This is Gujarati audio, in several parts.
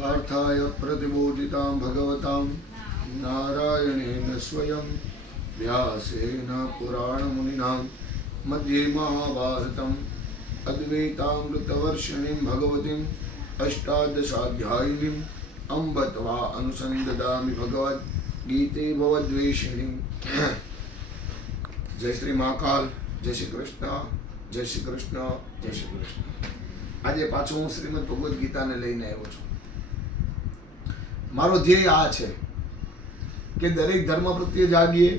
पार्थाय प्रतिबोधितां भगवतां नारायणेन स्वयं व्यासेन पुराणमुनिना मध्ये महाभारतम् अद्वैतामृतवर्षिणीं भगवतीम् अष्टादशाध्यायिनीम् अम्ब त्वा अनुसंददामि भगवद्गीते भवद्वेषिणीम्। जय श्री महाकाल, जय श्री कृष्ण, जय श्री कृष्ण, जय श्री कृष्ण। આજે પાછો હું શ્રીમદ ભગવદ્ ગીતાને લઈને આવ્યો છું। મારો ધ્યેય આ છે કે દરેક ધર્મ પ્રત્યે જાગીએ।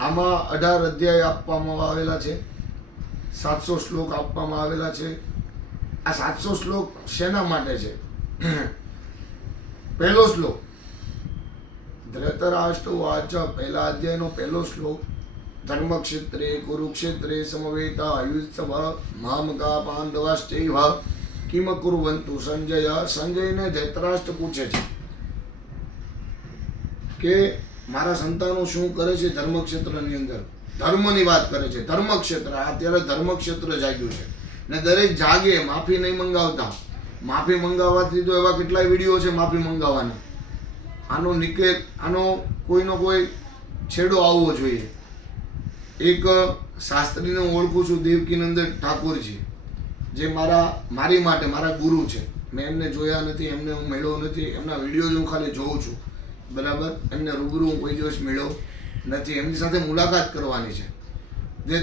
આમાં 18 અધ્યાય આપવામાં આવેલા છે, 700 શ્લોક આપવામાં આવેલા છે। આ 700 શ્લોક શેના માટે છે? પહેલો શ્લોક ધૃતરાષ્ટ્રવાચ, પહેલા અધ્યાયનો પહેલો શ્લોક, ધર્મક્ષેત્રે કુરુક્ષેત્રે સમવેતા યુત્સવ મામકા પાંડવાશ્ચૈવ કિમ કુર્વન્તુ સંજય। સંજયને ધૃતરાષ્ટ્ર પૂછે છે કે મારા સંતાનો શું કરે છે ધર્મક્ષેત્રની અંદર, ધર્મની વાત કરે છે। ધર્મક્ષેત્ર, અત્યારે ધર્મક્ષેત્ર જાગ્યું છે ને દરેક જાગે, માફી નહીં મંગાવતા। માફી મંગાવવાથી તો એવા કેટલાય વિડીયો છે માફી મંગાવવાના। આનો કોઈનો કોઈ છેડો આવવો જોઈએ। એક શાસ્ત્રીને હું ઓળખું છું, દેવકીનંદન ઠાકોરજી, જે મારી માટે મારા ગુરુ છે। મેં એમને જોયા નથી, એમને હું મળ્યો નથી, એમના વિડીયો હું ખાલી જોઉં છું, બરાબર। એમને રૂબરૂ હું કોઈ દિવસ મળ્યો નથી, એમની સાથે મુલાકાત કરવાની છે। જે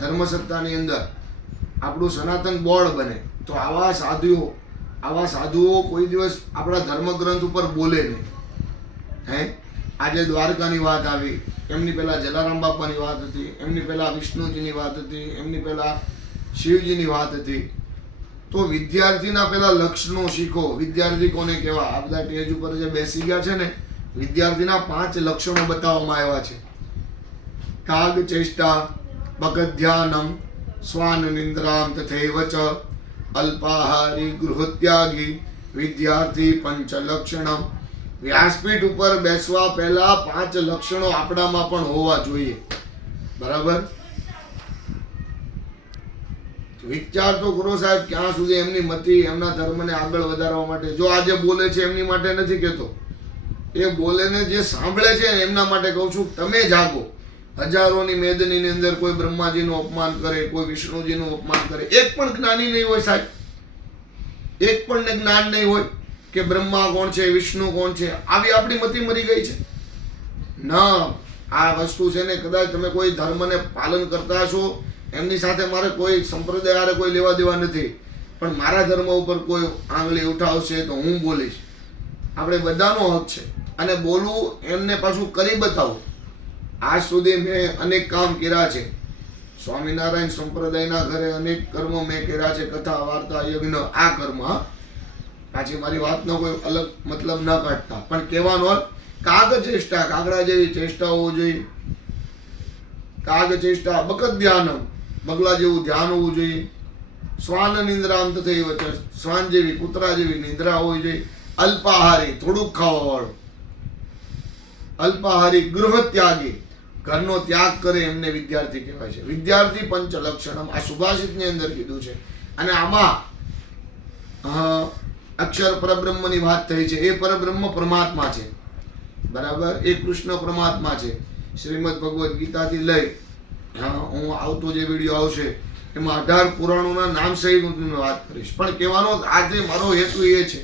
ધર્મસત્તાની અંદર આપણું સનાતન બોર્ડ બને તો આવા સાધુઓ કોઈ દિવસ આપણા ધર્મગ્રંથ ઉપર બોલે નહીં। આજે દ્વારકાની વાત આવી, એમની પહેલાં જલારામ બાપાની વાત હતી, એમની પહેલાં વિષ્ણુજીની વાત હતી, એમની પહેલાં શિવજીની વાત હતી। તો વિદ્યાર્થીના પહેલાં લક્ષણો શીખો। વિદ્યાર્થી કોને કહેવા? આ બધા સ્ટેજ ઉપર જે બેસી ગયા છે ને, વિદ્યાર્થીના 5 લક્ષણો બતાવવામાં આવ્યા છે। કાગ ચેષ્ટા, ભગધ્યાનમ, શ્વાન નિંદ્રામ તથૈવ ચ અલ્પાહારી ગૃહત્યાગી વિદ્યાર્થી પંચ લક્ષણમ। વ્યાસપીઠ ઉપર બેસવા પહેલા 5 લક્ષણો આપણામાં પણ હોવા જોઈએ, બરાબર। વિચાર તો કરો સાહેબ, ક્યાં સુધી એમની મતિ, એમના ધર્મને આગળ વધારવા માટે। જો આજે બોલે છે એમની માટે નથી કહેતો, એ બોલેને જે સાંભળે છે એમના માટે કહું છું, તમે જાગો। હજારોની મેદનીની અંદર કોઈ બ્રહ્માજીનું અપમાન કરે, કોઈ વિષ્ણુજીનું અપમાન કરે, એક પણ જ્ઞાની નહીં હોય સાહેબ, એક પણ જ્ઞાન નહીં હોય કે બ્રહ્મા કોણ છે, વિષ્ણુ કોણ છે। આવી આપણી મતિ મરી ગઈ છે ના। આ વસ્તુ છે ને, કદાચ તમે કોઈ ધર્મને પાલન કરતા છો, એમની સાથે મારે કોઈ સંપ્રદાય હારે કોઈ લેવા દેવા નથી, પણ મારા ધર્મ ઉપર કોઈ આંગળી ઉઠાવશે તો હું બોલીશ। આપણે બધાનો હક છે, અને બોલવું એમને પાછું કરી બતાવું। આજ સુધી મેં અનેક કામ કર્યા છે, સ્વામિનારાયણ સંપ્રદાયના ઘરે અનેક કર્મો મેં કર્યા છે, કથા, વાર્તા, યજ્ઞ, આ કર્મ। પાછી મારી વાતનો કોઈ અલગ મતલબ ન કાઢતા, પણ કહેવાનો કાગ ચેષ્ટા, કાગડા જેવી ચેષ્ટા હોવું જોઈએ। કાગ ચેષ્ટા, બકત ધ્યાનમ, બગલા જેવું ધ્યાન હોવું જોઈએ। શ્વાન નિંદ્રામ તથૈવ ચ, શ્વાન જેવી, કૂતરા જેવી નિંદ્રા હોવી જોઈએ। અલ્પાહારી, થોડુંક ખાવાવાળો। અલ્પાહારી ગૃહત્યાગી, ઘરનો ત્યાગ કરે એમને વિદ્યાર્થી કહેવાય છે। વિદ્યાર્થી પંચ લક્ષણમ, આ સુભાષિતની અંદર કીધું છે। અને આમાં અક્ષર પરબ્રહ્મની વાત થઈ છે। એ પરબ્રહ્મ પરમાત્મા છે, બરાબર। એ કૃષ્ણ પરમાત્મા છે। શ્રીમદ ભગવદ્ ગીતાથી લઈ હું આવતો જે વિડીયો આવશે એમાં 18 પુરાણોના નામ સહિત હું વાત કરીશ। પણ કહેવાનો આજે મારો હેતુ એ છે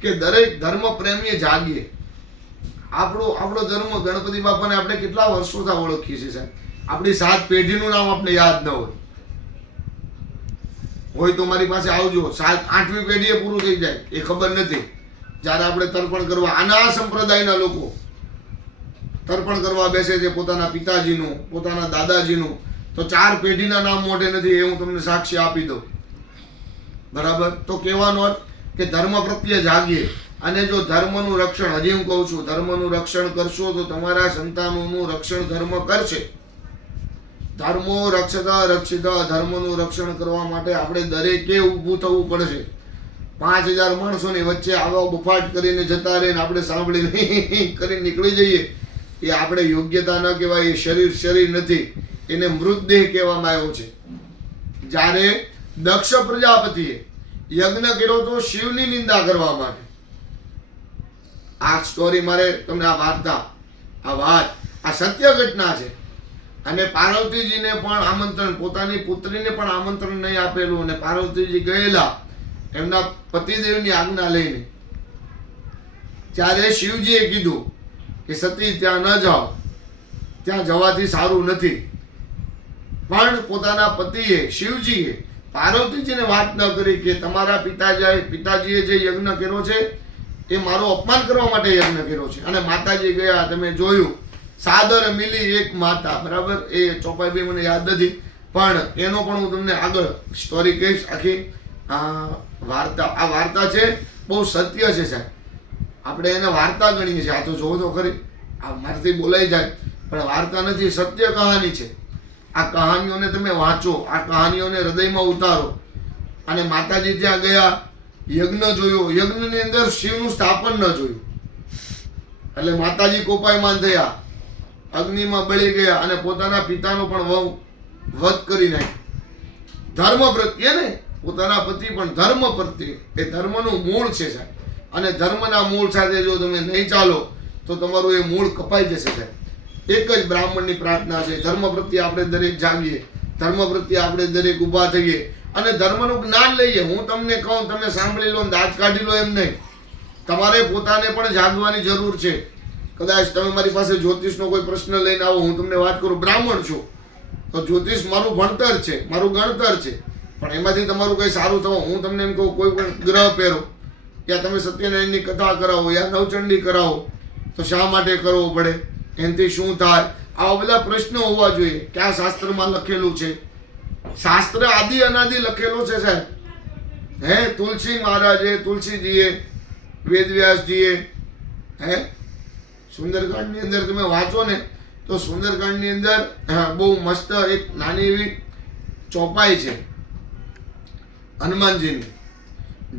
કે દરેક ધર્મ પ્રેમીએ જાગીએ। આપણો ધર્મ, ગણપતિ બાપાને આપણે કેટલા વર્ષોથી ઓળખીએ છીએ સાહેબ, આપણી 7 પેઢીનું નામ આપણે યાદ ન હોય તો મારી પાસે આવજો, 7-8મી પેઢીએ પૂરું થઈ જાય એ ખબર નથી। જ્યારે આપણે તર્પણ કરવા, આના સંપ્રદાયના લોકો તર્પણ કરવા બેસે છે પોતાના પિતાજીનું, પોતાના દાદાજીનું, તો 4 પેઢીના નામ મોઢે નથી, એ હું તમને સાક્ષી આપી દઉં, બરાબર। તો કહેવાનો અર્થ કે ધર્મ પ્રત્યે જાગીએ। અને જો ધર્મનું રક્ષણ, હજી હું કહું છું, ધર્મનું રક્ષણ કરશો તો તમારા સંતાનોનું રક્ષણ ધર્મ કરશે। ધર્મો રક્ષતા રક્ષિતા, ધર્મનું રક્ષણ કરવા માટે આપણે દરેકે ઊભું થવું પડશે। 5000 માણસોની વચ્ચે આવા બફાટ કરીને જતા રહીને આપણે સાંભળી નહીં કરી નીકળી જઈએ, એ આપણે યોગ્યતા ન કહેવાય। એ શરીર નથી, એને મૃતદેહ કહેવામાં આવ્યો છે। જ્યારે દક્ષ પ્રજાપતિએ યજ્ઞ કર્યો તો શિવની નિંદા કરવા માટે. આ સ્ટોરી મારે તમને આ વાર્તા, આ વાત, આ સત્ય ઘટના છે. અને પાર્વતીજીને પણ આમંત્રણ, પોતાની પુત્રીને પણ આમંત્રણ નહીં આપેલું, અને પાર્વતીજી ગયેલા એમના પતિદેવની આજ્ઞા લઈને. ત્યારે શિવજીએ કીધું કે સતી ત્યાં ન જાઓ, ત્યાં જવાથી સારું નથી. પણ પોતાના પતિએ, શિવજીએ પાર્વતીજીને વાત ન કરી કે તમારા પિતાજીએ જે યજ્ઞ કર્યો છે એ મારું અપમાન કરવા માટે યજ્ઞ કર્યો છે. અને માતાજી ગયા, તમે જોયું, સાદર મિલી એક માતા, બરાબર. એ ચોપાઈ બી મને યાદ નથી, પણ એનો પણ હું તમને આગળ સ્ટોરી કહીશ. આખી આ વાર્તા છે, બહુ સત્ય છે સાહેબ. આપણે એને વાર્તા ગણીએ છીએ. આ તો જોવો તો ખરી, આ મારાથી બોલાઈ જાય, પણ વાર્તા નથી, સત્ય કહાની છે. આ કહાનીઓને તમે વાંચો, આ કહાનીઓને હૃદયમાં ઉતારો. અને માતાજી ત્યાં ગયા, યજ્ઞ જોયો, યજ્ઞની અંદર શિવનું સ્થાપન ન જોયું, એટલે માતાજી કોપાયમાન થયા, અગ્નિમાં બળી ગયા અને પોતાના પિતાનો પણ વધ કરી નાખ્યો. ધર્મ પ્રત્યે ને, પોતાના પતિ પણ ધર્મ પ્રત્યે, એ ધર્મનું મૂળ છે સાહેબ. અને ધર્મના મૂળ સાથે જો તમે નહીં ચાલો તો તમારું એ મૂળ કપાઈ જશે સાહેબ. એક જ બ્રાહ્મણની પ્રાર્થના છે, ધર્મ પ્રત્યે આપણે દરેક જાગીએ, ધર્મ પ્રત્યે આપણે દરેક ઊભા થઈએ અને ધર્મનું જ્ઞાન લઈએ. હું તમને કહું, તમે સાંભળી લો, દાંત કાઢી લો એમ નહીં. તમારે પોતાને પણ જાગવાની જરૂર છે. કદાચ તમે મારી પાસે જ્યોતિષનો કોઈ પ્રશ્ન લઈને આવો, હું તમને વાત કરું, બ્રાહ્મણ છું તો જ્યોતિષ મારું ભણતર છે, મારું ગણતર છે, પણ એમાંથી તમારું કંઈ સારું થવું, હું તમને એમ કહું, કોઈ પણ ગ્રહ પહેરો, યા તમે સત્યનારાયણની કથા કરાવો, યા નવચંડી કરાવો, તો શા માટે કરવો પડે, એનાથી શું થાય, આવા બધા પ્રશ્નો હોવા જોઈએ. ક્યાં શાસ્ત્રમાં લખેલું છે? શાસ્ત્ર આદિ અનાદિ લખેલો છે સાહેબ. તુલસી મહારાજે, તુલસીજીએ, વેદવ્યાસજીએ, સુંદરકાંડની અંદર તમે વાંચો ને તો સુંદરકાંડની અંદર બહુ મસ્ત એક નાની એવી ચોપાઈ છે હનુમાનજીની.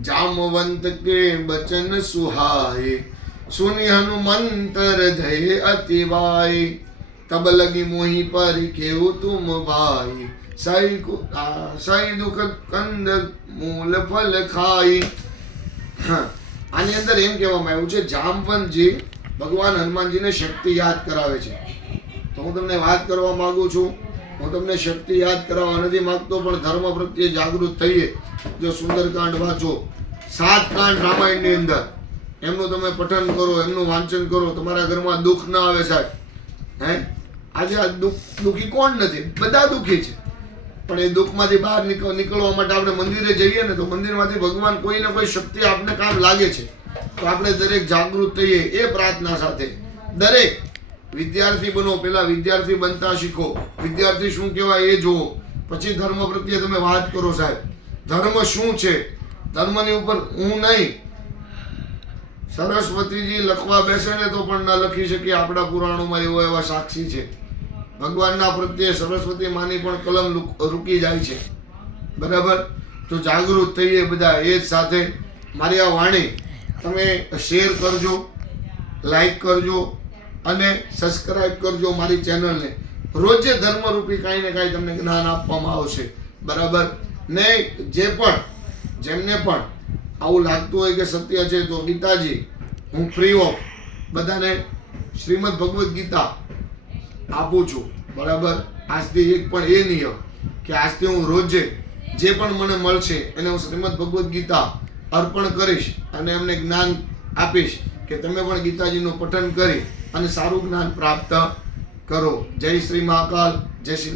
જામવંત કે બચન સુહાય, સુની હનુમંતર ધૈર્ય અતિવાય, તબ લગી મોહી પર કેવું તુમ ભાઈ, સહી દુઃખ કંદ મૂલ ફલ ખાઈ. આની અંદર એમ કહેવામાં આવ્યું છે, જામવંતજી ભગવાન હનુમાનજીને શક્તિ યાદ કરાવે છે. તો હું તમને વાત કરવા માંગુ છું, હું તમને શક્તિ યાદ કરાવવા નથી માંગતો, પણ ધર્મ પ્રત્યે જાગૃત થઈએ. જો સુંદરકાંડ વાંચો, 7 કાંડ રામાયણની અંદર, એમનું તમે પઠન કરો, એમનું વાંચન કરો, તમારા ઘરમાં દુઃખ ના આવે સાહેબ. આજે આ દુઃખી કોણ નથી? બધા દુઃખી છે, પણ એ દુઃખમાંથી બહાર નીકળવા માટે આપણે મંદિરે જઈએ ને, તો મંદિરમાંથી ભગવાન કોઈ ને કોઈ શક્તિ આપણે કામ લાગે છે. તો આપણે દરેક જાગૃત થઈએ એ પ્રાર્થના સાથે. દરેક વિદ્યાર્થી બનો, પહેલા વિદ્યાર્થી બનતા શીખો, વિદ્યાર્થી શું કહેવાય એ જુઓ, પછી ધર્મ પ્રત્યે તમે વાત કરો સાહેબ. ધર્મ શું છે? ધર્મની ઉપર હું નહીં, સરસ્વતીજી લખવા બેસે ને તો પણ ન લખી શકીએ. આપણા પુરાણોમાં એવા સાક્ષી છે. ભગવાનના પ્રત્યે સરસ્વતી માની પણ કલમ રૂકી જાય છે, બરાબર. તો જાગૃત થઈએ બધા. એ જ સાથે મારી આ વાણી તમે શેર કરજો, લાઈક કરજો અને સબસ્ક્રાઈબ કરજો મારી ચેનલને. રોજે ધર્મરૂપી કાંઈ ને કાંઈ તમને જ્ઞાન આપવામાં આવશે, બરાબર ને. જેમને પણ આવું લાગતું હોય કે સત્ય છે, તો ગીતાજી હું ફ્રી ઓફ બધાને શ્રીમદ ભગવદ્ ગીતા આપું છું, બરાબર. આજથી એક પણ એ નિયમ કે આજથી હું રોજે જે પણ મને મળશે એને હું શ્રીમદ ભગવદ્ ગીતા અર્પણ કરીશ અને એમને જ્ઞાન આપીશ કે તમે પણ ગીતાજીનું પઠન કરી અને સારું જ્ઞાન પ્રાપ્ત કરો. જય શ્રી મહાકાલ, જય શ્રી કૃષ્ણ.